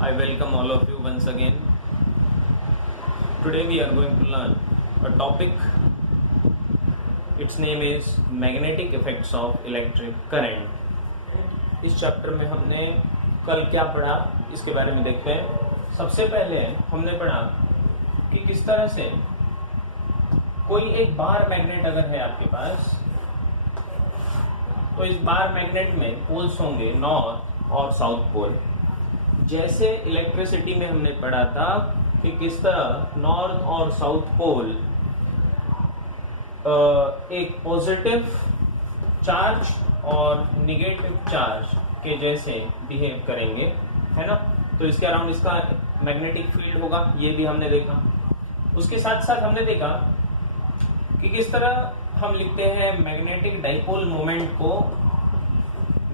I welcome all of you once again. Today we are going to learn a topic. Its name is magnetic effects of electric current. इस chapter में हमने कल क्या पढ़ा इसके बारे में देखते हैं। सबसे पहले हमने पढ़ा कि किस तरह से कोई एक बार मैग्नेट अगर है आपके पास, तो इस बार मैग्नेट में पोल्स होंगे नॉर्थ और साउथ पोल। जैसे इलेक्ट्रिसिटी में हमने पढ़ा था कि किस तरह नॉर्थ और साउथ पोल एक पॉजिटिव चार्ज और निगेटिव चार्ज के जैसे बिहेव करेंगे, है ना। तो इसके अराउंड इसका मैग्नेटिक फील्ड होगा, ये भी हमने देखा। उसके साथ साथ हमने देखा कि किस तरह हम लिखते हैं मैग्नेटिक डाइपोल मोमेंट को।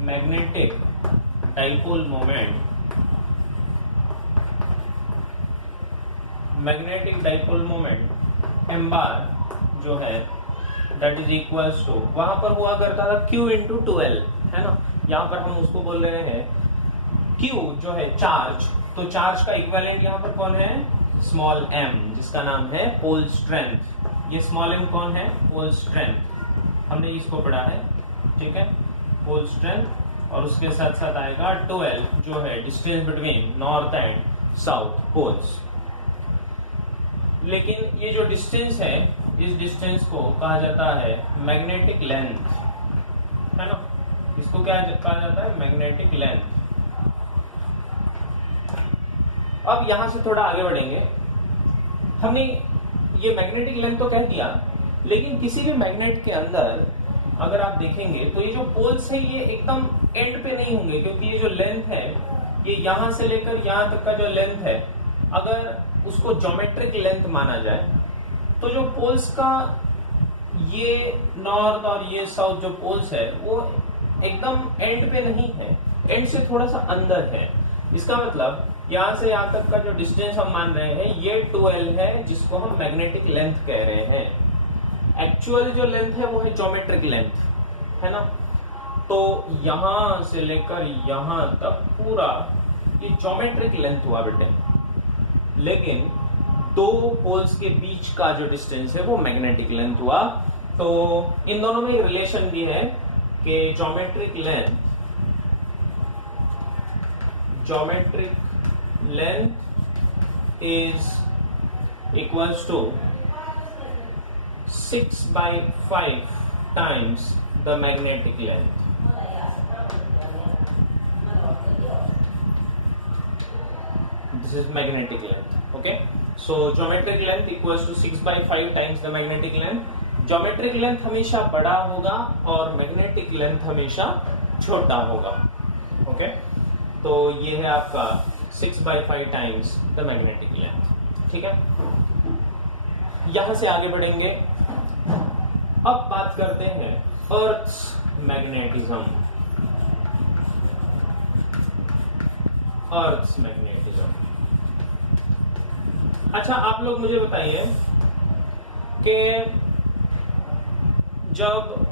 Magnetic dipole moment, magnetic dipole moment M bar जो है दैट इज इक्वल्स टू, वहां पर हुआ करता था Q इंटू 2L, है ना। यहाँ पर हम उसको बोल रहे हैं Q जो है चार्ज, तो चार्ज का इक्विवेलेंट यहाँ पर कौन है, स्मॉल m, जिसका नाम है पोल स्ट्रेंथ। ये स्मॉल m कौन है, पोल स्ट्रेंथ। हमने इसको पढ़ा है, ठीक है, पोल स्ट्रेंथ। और उसके साथ साथ आएगा 2L जो है distance between north and south poles. लेकिन ये जो डिस्टेंस है, इस डिस्टेंस को कहा जाता है मैग्नेटिक लेंथ, है ना। इसको क्या कहा जाता है, मैग्नेटिक लेंथ। अब यहां से थोड़ा आगे बढ़ेंगे। हमने ये मैग्नेटिक लेंथ तो कह दिया, लेकिन किसी भी मैग्नेट के अंदर अगर आप देखेंगे तो ये जो पोल्स है ये एकदम एंड पे नहीं होंगे, क्योंकि ये जो लेंथ है ये यहां से लेकर यहां तक का जो लेंथ है, अगर उसको ज्योमेट्रिक लेंथ माना जाए तो जो पोल्स का ये नॉर्थ और ये साउथ जो पोल्स है वो एकदम एंड पे नहीं है, एंड से थोड़ा सा अंदर है। इसका मतलब यहां से यहां तक का जो डिस्टेंस हम मान रहे हैं ये 2L है, जिसको हम मैग्नेटिक लेंथ कह रहे हैं। एक्चुअल जो लेंथ है वो है ज्योमेट्रिक लेंथ, है ना। तो यहां से लेकर यहां तक पूरा ये ज्योमेट्रिक लेंथ हुआ बेटे, लेकिन दो पोल्स के बीच का जो डिस्टेंस है वो मैग्नेटिक लेंथ हुआ। तो इन दोनों में रिलेशन भी है कि geometric length is equals to 6/5 times the magnetic length. This is magnetic length. Okay, so geometric length equals to 6/5 times the magnetic length. Geometric length हमेशा बड़ा होगा और magnetic length हमेशा छोटा होगा। Okay, तो ये है आपका 6/5 times the magnetic length, ठीक है। यहां से आगे बढ़ेंगे। अब बात करते हैं Earth's magnetism। Earth's magnetism। अच्छा, आप लोग मुझे बताइए कि जब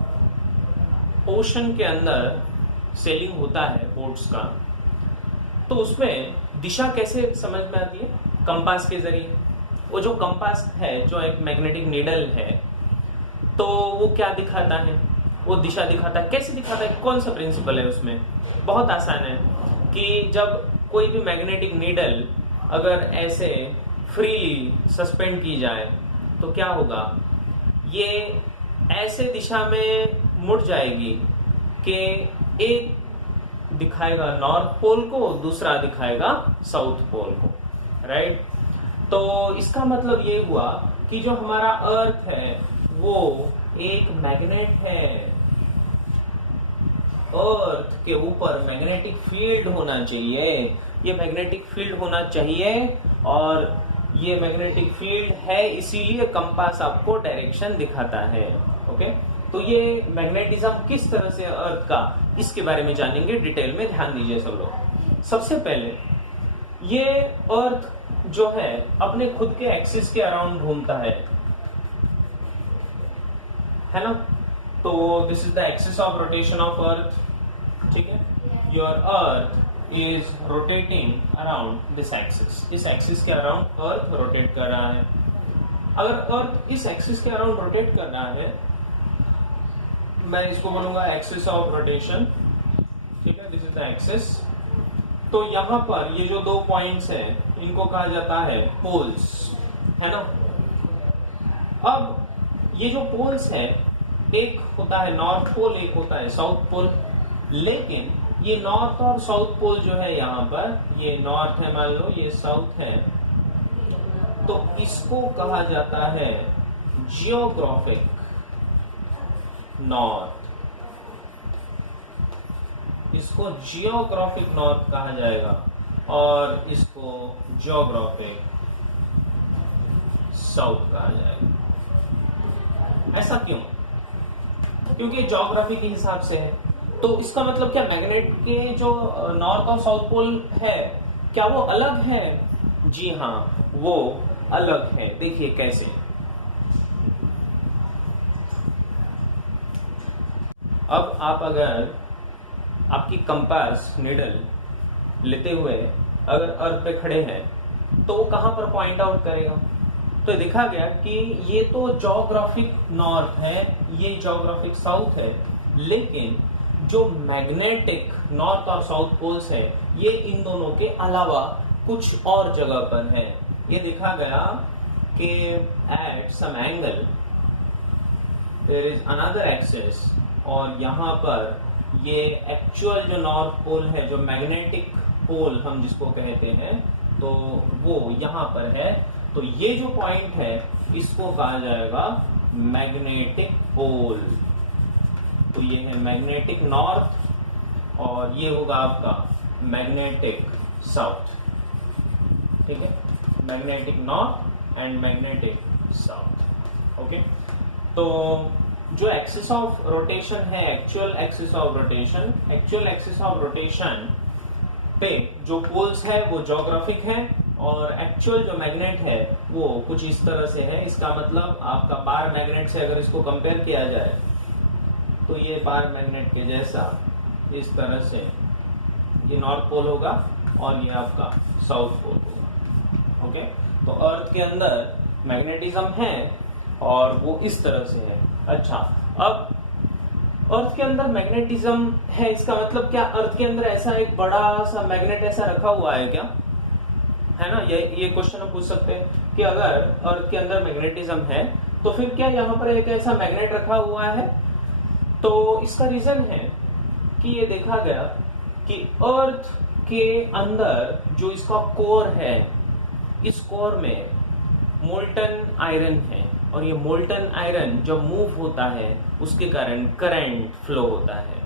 ओशन के अंदर सेलिंग होता है बोट्स का, तो उसमें दिशा कैसे समझ में आती है, कंपास के जरिए। वो जो कंपास है, जो एक मैग्नेटिक नीडल है, तो वो क्या दिखाता है, वो दिशा दिखाता है। कैसे दिखाता है, कौन सा प्रिंसिपल है उसमें। बहुत आसान है कि जब कोई भी मैग्नेटिक नीडल अगर ऐसे फ्रीली सस्पेंड की जाए तो क्या होगा, ये ऐसे दिशा में मुड़ जाएगी कि एक दिखाएगा नॉर्थ पोल को, दूसरा दिखाएगा साउथ पोल को, राइट। तो इसका मतलब ये हुआ कि जो हमारा अर्थ है वो एक मैग्नेट है। अर्थ के ऊपर मैग्नेटिक फील्ड होना चाहिए, ये मैग्नेटिक फील्ड होना चाहिए, और ये मैग्नेटिक फील्ड है, इसीलिए कंपास आपको डायरेक्शन दिखाता है। ओके, तो ये मैग्नेटिज्म किस तरह से अर्थ का, इसके बारे में जानेंगे डिटेल में। ध्यान दीजिए सब लोग। सबसे पहले ये अर्थ जो है अपने खुद के एक्सिस के अराउंड घूमता है ना। तो this is the axis of rotation of earth, ठीक है। Your earth is rotating around this axis. इस एक्सिस के अराउंड अर्थ रोटेट कर रहा है. अगर अर्थ इस एक्सिस के अराउंड रोटेट कर रहा है, मैं इसको बोलूंगा एक्सिस ऑफ रोटेशन. ठीक है, दिस इज द एक्सिस. तो यहां पर ये जो दो पॉइंट्स हैं इनको कहा जाता है पोल्स, है ना. अब ये जो पोल्स है, एक होता है नॉर्थ पोल, एक होता है साउथ पोल. लेकिन ये नॉर्थ और साउथ पोल जो है, यहाँ पर ये नॉर्थ है मान लो, ये साउथ है, तो इसको कहा जाता है जियोग्राफिक नॉर्थ. इसको जियोग्राफिक नॉर्थ कहा जाएगा और इसको जियोग्राफिक साउथ कहा जाएगा. ऐसा क्यों? क्योंकि ज्योग्राफी के हिसाब से है. तो इसका मतलब क्या मैग्नेट के जो नॉर्थ और साउथ पोल है, क्या वो अलग है? जी हाँ, वो अलग है. देखिए कैसे. अब आप अगर आपकी कंपास निडल लेते हुए अगर अर्थ पे खड़े हैं तो वो कहां पर पॉइंट आउट करेगा? तो देखा गया कि ये तो ज्योग्राफिक नॉर्थ है, ये ज्योग्राफिक साउथ है, लेकिन जो मैग्नेटिक नॉर्थ और साउथ पोल्स है ये इन दोनों के अलावा कुछ और जगह पर है. ये देखा गया कि at some angle there is another axis, और यहाँ पर ये एक्चुअल जो नॉर्थ पोल है, जो मैग्नेटिक पोल हम जिसको कहते हैं, तो वो यहाँ पर है. तो ये जो पॉइंट है इसको कहा जाएगा मैग्नेटिक पोल. तो ये है मैग्नेटिक नॉर्थ और ये होगा आपका मैग्नेटिक साउथ. ठीक है, magnetic north and magnetic south. Okay, तो जो एक्सिस ऑफ रोटेशन है, एक्चुअल एक्सिस ऑफ रोटेशन पे जो पोल्स है वो ज्योग्राफिक है, और एक्चुअल जो मैग्नेट है वो कुछ इस तरह से है. इसका मतलब आपका बार मैग्नेट से अगर इसको कंपेयर किया जाए तो ये बार मैग्नेट के जैसा इस तरह से ये नॉर्थ पोल होगा और ये आपका साउथ पोल होगा. ओके, तो अर्थ के अंदर मैग्नेटिज्म है और वो इस तरह से है. अच्छा, अब अर्थ के अंदर मैग्नेटिज्म है, इसका मतलब क्या अर्थ के अंदर ऐसा एक बड़ा सा मैग्नेट ऐसा रखा हुआ है क्या? है ना, ये क्वेश्चन हम पूछ सकते हैं कि अगर अर्थ के अंदर मैग्नेटिज्म है तो फिर क्या यहाँ पर एक ऐसा मैग्नेट रखा हुआ है? तो इसका रीजन है कि ये देखा गया कि अर्थ के अंदर जो इसका कोर है, इस कोर में मोल्टन आयरन है, और ये मोल्टन आयरन जब मूव होता है उसके कारण करंट फ्लो होता है,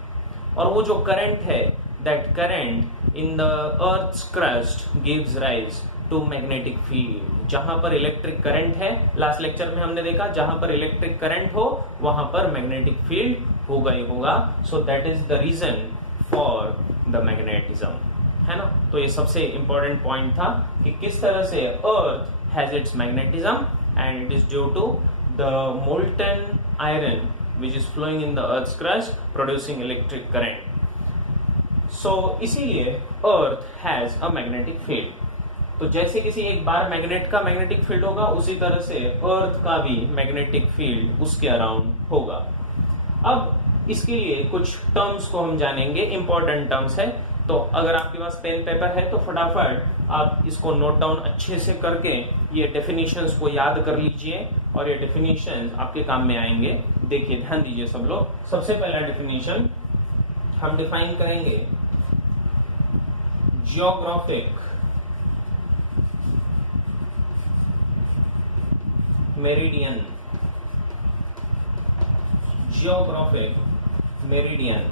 और वो जो करंट है, that current in the earth's crust gives rise to magnetic field. जहां पर इलेक्ट्रिक करंट है, लास्ट लेक्चर में हमने देखा, जहां पर इलेक्ट्रिक करंट हो वहां पर मैग्नेटिक फील्ड होगा ही होगा. So that is the reason for the magnetism, है ना. तो ये सबसे इंपॉर्टेंट पॉइंट था कि किस तरह से earth has its magnetism, and it is due to the molten iron which is flowing in the earth's crust producing electric current. So इसीलिए earth has a magnetic field. तो जैसे किसी एक बार मैग्नेट का मैग्नेटिक फील्ड होगा, उसी तरह से अर्थ का भी मैग्नेटिक फील्ड उसके अराउंड होगा. अब इसके लिए कुछ टर्म्स को हम जानेंगे, इंपॉर्टेंट टर्म्स है. तो अगर आपके पास पेन पेपर है तो फटाफट आप इसको नोट डाउन अच्छे से करके ये डेफिनेशंस को याद कर लीजिए, और ये डेफिनेशंस आपके काम में आएंगे. देखिए, ध्यान दीजिए सब लोग. सबसे पहला डेफिनेशन हम डिफाइन करेंगे जियोग्राफिक मेरिडियन. जियोग्राफिक मेरिडियन,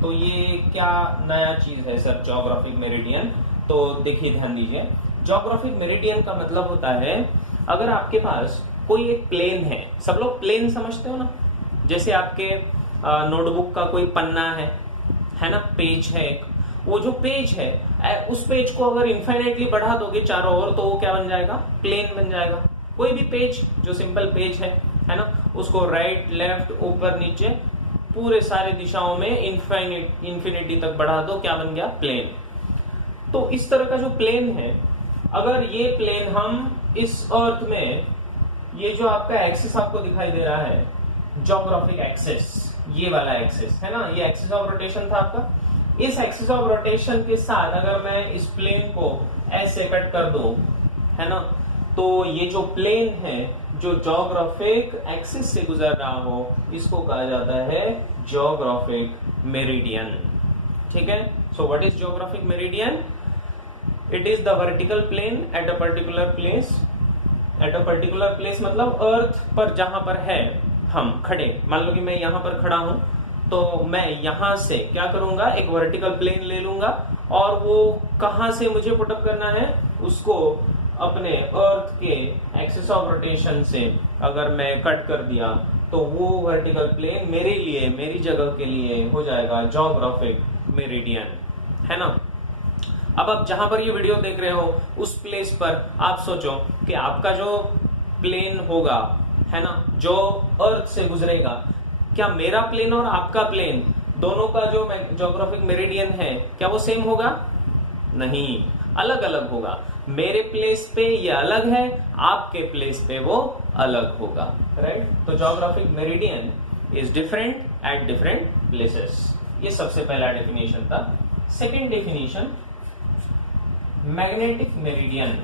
तो ये क्या नया चीज है सर ज्योग्राफिक मेरिडियन? तो देखिए, ध्यान दीजिए. ज्योग्राफिक मेरिडियन का मतलब होता है अगर आपके पास कोई एक प्लेन है, सब लोग प्लेन समझते हो ना, जैसे आपके नोटबुक का कोई पन्ना है ना, पेज है एक, वो जो पेज है उस पेज को अगर इनफाइनाइटली बढ़ा दोगे चारों ओर तो वो क्या बन जाएगा? प्लेन बन जाएगा. कोई भी पेज जो सिंपल पेज है ना, उसको राइट लेफ्ट ऊपर नीचे पूरे सारे दिशाओं में इंफिनिटी तक बढ़ा दो, क्या बन गया? प्लेन। तो इस तरह का जो प्लेन है, अगर ये प्लेन हम इस अर्थ में, ये जो आपका एक्सिस आपको दिखाई दे रहा है, ज्योग्राफिक एक्सिस, ये वाला एक्सिस है ना, ये एक्सिस ऑफ रोटेशन था आपका। इस एक्सिस ऑफ रोटेशन के साथ अगर मैं इस प्लेन को ऐसे कट कर दूं, है ना, तो ये जो प्लेन है जो ज्योग्राफिक एक्सिस से गुजर रहा हो, इसको कहा जाता है ज्योग्राफिक मेरिडियन। ठीक है। So what is geographic meridian? It is the vertical plane at a particular place. At a particular place मतलब अर्थ पर जहां पर है हम खड़े, मान लो कि मैं यहां पर खड़ा हूं, तो मैं यहां से क्या करूंगा, एक वर्टिकल प्लेन ले लूंगा, और वो कहां से मुझे पुटअप करना है, उसको अपने अर्थ के एक्सिस ऑफ रोटेशन से अगर मैं कट कर दिया, तो वो वर्टिकल प्लेन मेरे लिए, मेरी जगह के लिए हो जाएगा ज्योग्राफिक मेरिडियन, है ना। अब आप जहां पर ये वीडियो देख रहे हो उस प्लेस पर आप सोचो कि आपका जो प्लेन होगा, है ना, जो अर्थ से गुजरेगा, क्या मेरा प्लेन और आपका प्लेन दोनों का जो ज्योग्राफिक मेरिडियन है, क्या वो सेम होगा? नहीं, अलग अलग होगा। मेरे प्लेस पे ये अलग है, आपके प्लेस पे वो अलग होगा, राइट। तो geographic meridian is different at different places. ये सबसे पहला डेफिनेशन था। Second definition, magnetic meridian.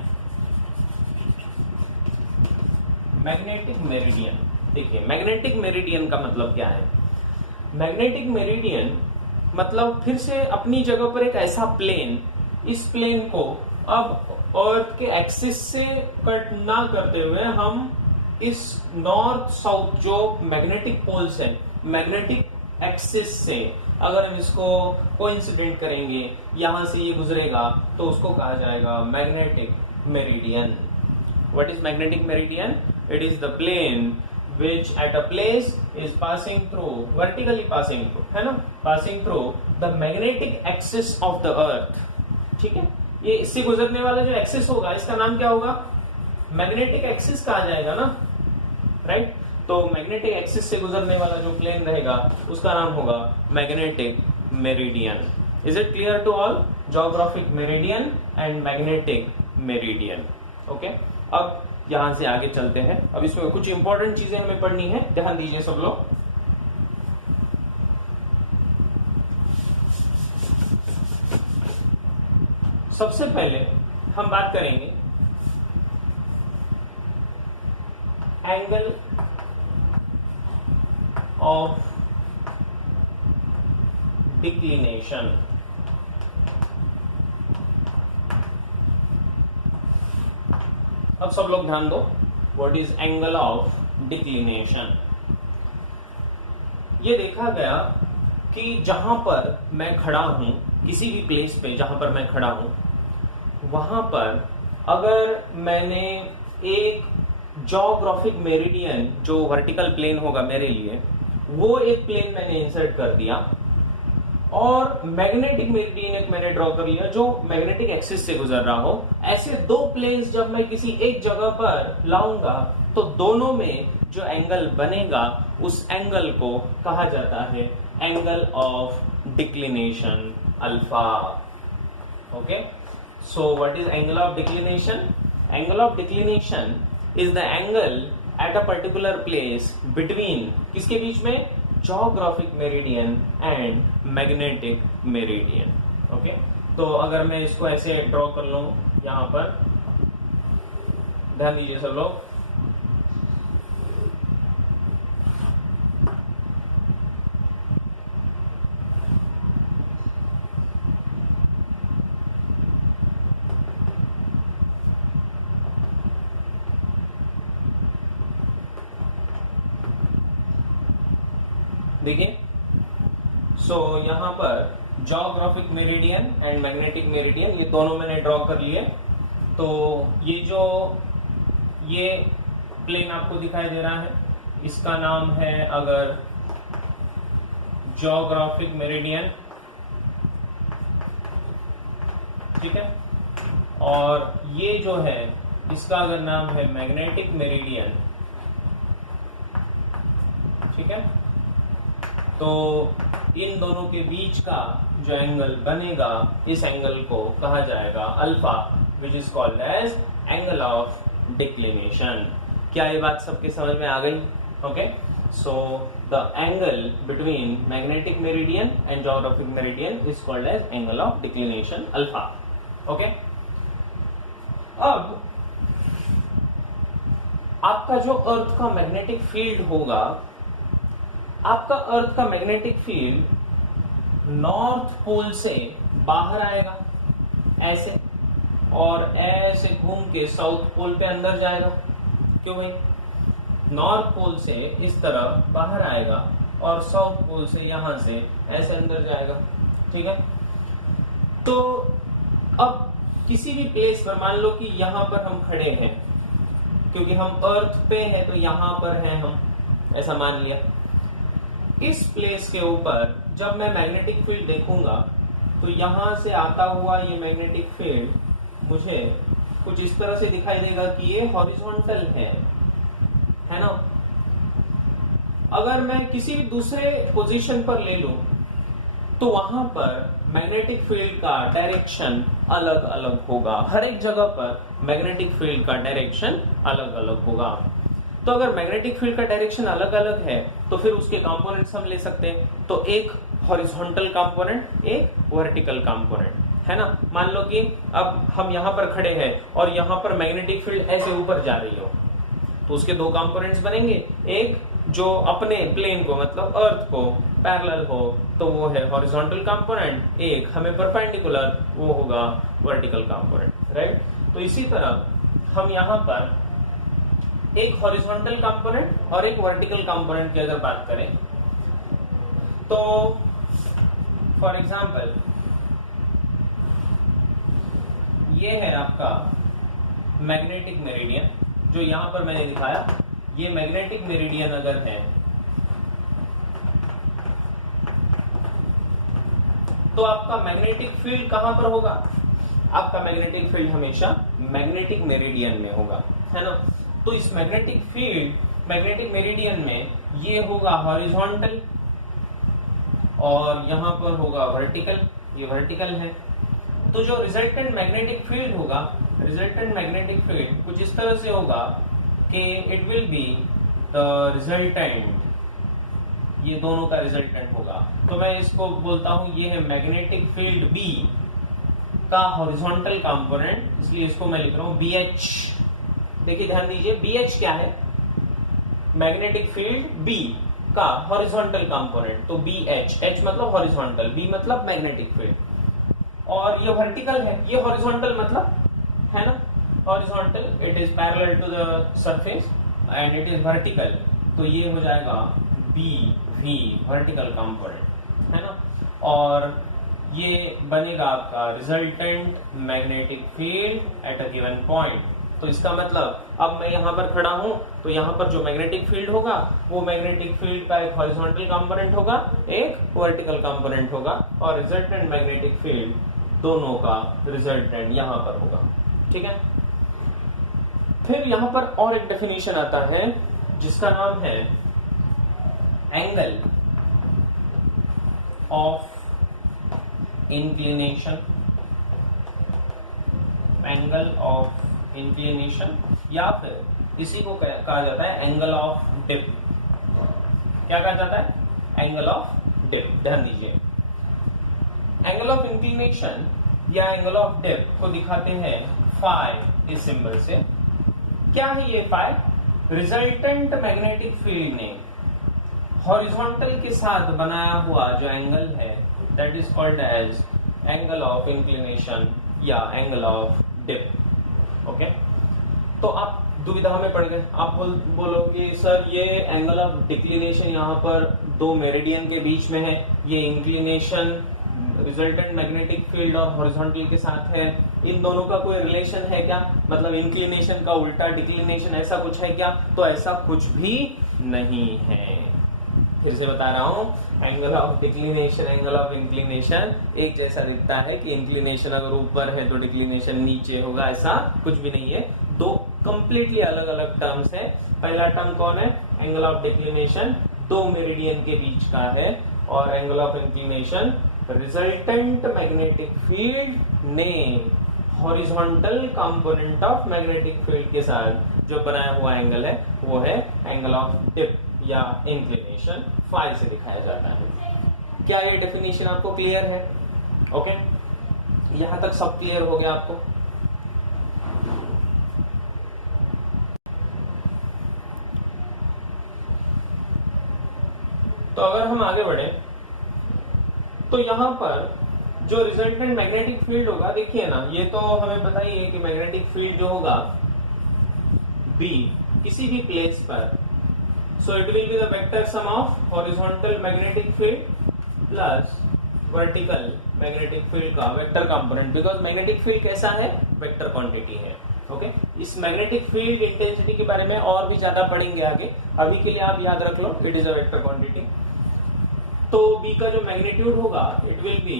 Magnetic meridian, देखिए मैग्नेटिक मेरिडियन का मतलब क्या है? मैग्नेटिक मेरिडियन मतलब फिर से अपनी जगह पर एक ऐसा प्लेन, इस प्लेन को अब अर्थ के एक्सिस से कट ना करते हुए हम इस नॉर्थ साउथ जो मैग्नेटिक पोल्स है, मैग्नेटिक एक्सिस से अगर हम इसको कोइंसिडेंट करेंगे, यहां से ये गुजरेगा, तो उसको कहा जाएगा magnetic meridian. What is magnetic meridian? It is the plane which at a place is passing through, vertically passing through, है ना, passing through the magnetic axis of the earth। ठीक है, ये इससे गुजरने वाला जो एक्सिस होगा, इसका नाम क्या होगा? मैग्नेटिक एक्सिस कहा जाएगा ना, राइट। तो मैग्नेटिक एक्सिस से गुजरने वाला जो प्लेन रहेगा उसका नाम होगा magnetic meridian. Is it clear to all? Geographic meridian and magnetic meridian. Okay, अब यहां से आगे चलते हैं। अब इसमें कुछ इंपॉर्टेंट चीजें हमें पढ़नी है, ध्यान दीजिए सब लोग। सबसे पहले हम बात करेंगे एंगल ऑफ डिक्लिनेशन। अब सब लोग ध्यान दो, what is angle of declination? ये देखा गया कि जहां पर मैं खड़ा हूं, किसी भी प्लेस पे जहां पर मैं खड़ा हूं, वहां पर अगर मैंने एक ज्योग्राफिक मेरिडियन जो वर्टिकल प्लेन होगा मेरे लिए, वो एक प्लेन मैंने इंसर्ट कर दिया, और मैग्नेटिक मेरिडियन एक मैंने ड्रॉ कर लिया जो मैग्नेटिक एक्सिस से गुजर रहा हो, ऐसे दो प्लेन्स जब मैं किसी एक जगह पर लाऊंगा, तो दोनों में जो एंगल बनेगा उस एंगल को कहा जाता है angle of declination, alpha. Okay, so what is angle of declination? Angle of declination is the angle eight a particular place between, किसके बीच में? Geographic meridian and magnetic meridian. Okay, तो अगर मैं इसको ऐसे ड्रॉ कर लूं यहां पर, ध्यान दीजिए सब लोग। देखिए, सो यहां पर geographic meridian and magnetic meridian ये दोनों मैंने ड्रॉ कर लिए। तो ये जो ये प्लेन आपको दिखाई दे रहा है, इसका नाम है अगर ज्योग्राफिक मेरिडियन, ठीक है, और ये जो है इसका अगर नाम है मैग्नेटिक मेरिडियन, ठीक है। तो इन दोनों के बीच का जो एंगल बनेगा, इस एंगल को कहा जाएगा alpha, which is called as angle of declination. क्या ये बात सबके समझ में आ गई? Okay, so the angle between magnetic meridian and geographic meridian is called as angle of declination alpha. Okay, अब आपका जो अर्थ का मैग्नेटिक फील्ड होगा, आपका अर्थ का मैग्नेटिक फील्ड नॉर्थ पोल से बाहर आएगा ऐसे, और ऐसे घूम के साउथ पोल पे अंदर जाएगा। क्यों भाई? नॉर्थ पोल से इस तरह बाहर आएगा और साउथ पोल से यहां से ऐसे अंदर जाएगा। ठीक है, तो अब किसी भी प्लेस पर, मान लो कि यहां पर हम खड़े हैं, क्योंकि हम अर्थ पे हैं तो यहां पर हैं हम, ऐसा मान लिया। इस प्लेस के ऊपर जब मैं मैग्नेटिक फील्ड देखूंगा तो यहां से आता हुआ ये मैग्नेटिक फील्ड मुझे कुछ इस तरह से दिखाई देगा कि ये हॉरिजॉन्टल है ना। अगर मैं किसी भी दूसरे पोजीशन पर ले लूं तो वहां पर मैग्नेटिक फील्ड का डायरेक्शन अलग अलग होगा। हर एक जगह पर मैग्नेटिक फील्ड का डायरेक्शन अलग अलग होगा। तो अगर मैग्नेटिक फील्ड का डायरेक्शन अलग अलग है तो फिर उसके कंपोनेंट्स हम ले सकते हैं। तो एक हॉरिजॉन्टल कंपोनेंट, एक वर्टिकल कंपोनेंट, है ना। मान लो कि अब हम यहां पर खड़े हैं और यहां पर मैग्नेटिक फील्ड ऐसे ऊपर जा रही हो, तो उसके दो कंपोनेंट्स बनेंगे। एक जो अपने प्लेन को, मतलब अर्थ को पैरेलल हो, तो वो है हॉरिजॉन्टल कंपोनेंट। एक हमें परपेंडिकुलर, वो होगा वर्टिकल कंपोनेंट, राइट। तो इसी तरह हम यहाँ पर एक हॉरिजॉन्टल कंपोनेंट और एक वर्टिकल कंपोनेंट की अगर बात करें तो फॉर एग्जांपल ये है आपका मैग्नेटिक मेरिडियन, जो यहां पर मैंने दिखाया। ये मैग्नेटिक मेरिडियन अगर है तो आपका मैग्नेटिक फील्ड कहां पर होगा? आपका मैग्नेटिक फील्ड हमेशा मैग्नेटिक मेरिडियन में होगा, है ना। तो इस मैग्नेटिक फील्ड, मैग्नेटिक मेरिडियन में ये होगा हॉरिजॉन्टल और यहां पर होगा वर्टिकल, ये वर्टिकल है। तो जो रिजल्टेंट मैग्नेटिक फील्ड होगा, रिजल्टेंट मैग्नेटिक फील्ड कुछ इस तरह से होगा कि it will be the resultant, ये दोनों का रिजल्टेंट होगा। तो मैं इसको बोलता हूं ये है मैग्नेटिक फील्ड बी का हॉरिजॉन्टल कंपोनेंट, इसलिए इसको मैं लिख रहा हूं BH। देखिए ध्यान दीजिए, BH क्या है? मैग्नेटिक फील्ड बी का हॉरिजॉन्टल कंपोनेंट, तो BH, H मतलब हॉरिजॉन्टल, B मतलब मैग्नेटिक फील्ड। और ये वर्टिकल है, ये हॉरिजॉन्टल मतलब, है ना, horizontal, it is parallel to the surface and it is vertical, तो ये हो जाएगा BV, वर्टिकल कंपोनेंट, है ना। और ये बनेगा आपका resultant magnetic field at a given point. तो इसका मतलब अब मैं यहां पर खड़ा हूं तो यहां पर जो मैग्नेटिक फील्ड होगा वो मैग्नेटिक फील्ड का एक हॉरिजॉन्टल कंपोनेंट होगा, एक वर्टिकल कंपोनेंट होगा, और रिजल्टेंट मैग्नेटिक फील्ड दोनों का रिजल्टेंट यहां पर होगा। ठीक है, फिर यहां पर और एक डेफिनेशन आता है जिसका नाम है angle of inclination, angle of inclination, या फिर इसी को कहा जाता है एंगल ऑफ डिप। क्या कहा जाता है? Angle of dip. ध्यान दीजिए, एंगल ऑफ इंक्लिनेशन या एंगल ऑफ डिप को दिखाते हैं फाई इस सिंबल से। क्या है ये फाई? रिजल्टेंट मैग्नेटिक फील्ड ने हॉरिजॉन्टल के साथ बनाया हुआ जो एंगल है, that is called as angle of inclination या एंगल ऑफ डिप। ओके, तो आप दुविधा में पड़ गए। आप बोलो कि सर ये एंगल ऑफ डिक्लिनेशन यहाँ पर दो मेरिडियन के बीच में है, ये इंक्लिनेशन रिजल्टेंट मैग्नेटिक फील्ड और हॉरिजॉन्टल के साथ है, इन दोनों का कोई रिलेशन है क्या? मतलब इंक्लिनेशन का उल्टा डिक्लिनेशन, ऐसा कुछ है क्या? तो ऐसा कुछ भी नहीं है। फिर से बता रहा हूं, angle of declination, angle of inclination एक जैसा दिखता है कि इंक्लिनेशन अगर ऊपर है तो डिक्लिनेशन नीचे होगा, ऐसा कुछ भी नहीं है। दो कंप्लीटली अलग अलग टर्म्स है। पहला टर्म कौन है? Angle of declination. दो मेरिडियन के बीच का है, और angle of inclination resultant magnetic field ने horizontal component of magnetic field के साथ जो बनाया हुआ एंगल है वो है एंगल ऑफ डिप या इंक्लिनेशन, फाई से दिखाया जाता है। क्या ये डेफिनेशन आपको क्लियर है? ओके, यहां तक सब क्लियर हो गया आपको? तो अगर हम आगे बढ़े तो यहां पर जो रिजल्टेंट मैग्नेटिक फील्ड होगा, देखिए ना, ये तो हमें पता ही है कि मैग्नेटिक फील्ड जो होगा B किसी भी प्लेस पर, so it will be the vector sum of horizontal magnetic field plus vertical magnetic field का vector component, because magnetic field कैसा है? वेक्टर क्वांटिटी है। ओके, इस मैग्नेटिक फील्ड इंटेंसिटी के बारे में और भी ज्यादा पढ़ेंगे आगे, अभी के लिए आप याद रख लो it is a vector quantity. तो B का जो मैग्नीट्यूड होगा it will be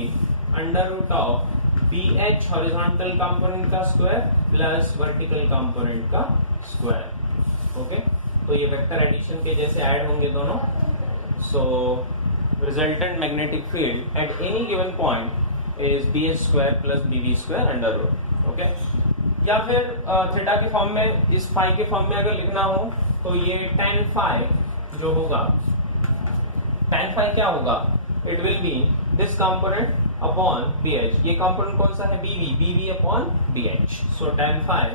under root of BH horizontal component का स्क्वायर प्लस वर्टिकल कंपोनेंट का स्क्वायर। ओके, तो ये वेक्टर एडिशन के जैसे ऐड होंगे दोनों। So resultant magnetic field at any given point is BH square plus BV square under root. Okay, या फिर थीटा के फॉर्म में, इस फाई के फॉर्म में अगर लिखना हो तो ये tan फाई जो होगा, tan फाई क्या होगा? It will be this component upon BH। ये कंपोनेंट कौन सा है? BV upon BH। So tan phi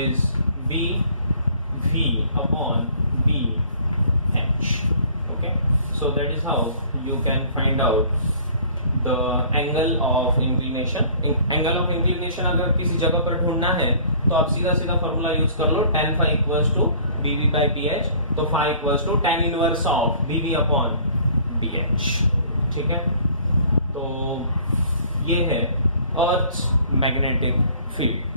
is BV upon BH। Okay, so that is how you can find out the angle of inclination. Angle of inclination अगर किसी जगह पर ढूंढना है तो आप सीधा सीधा फॉर्मूला यूज कर लो, tan phi equals to BV by BH, तो phi equals to tan inverse of BV upon BH। ठीक है, तो ये है अर्थ मैग्नेटिक फील्ड।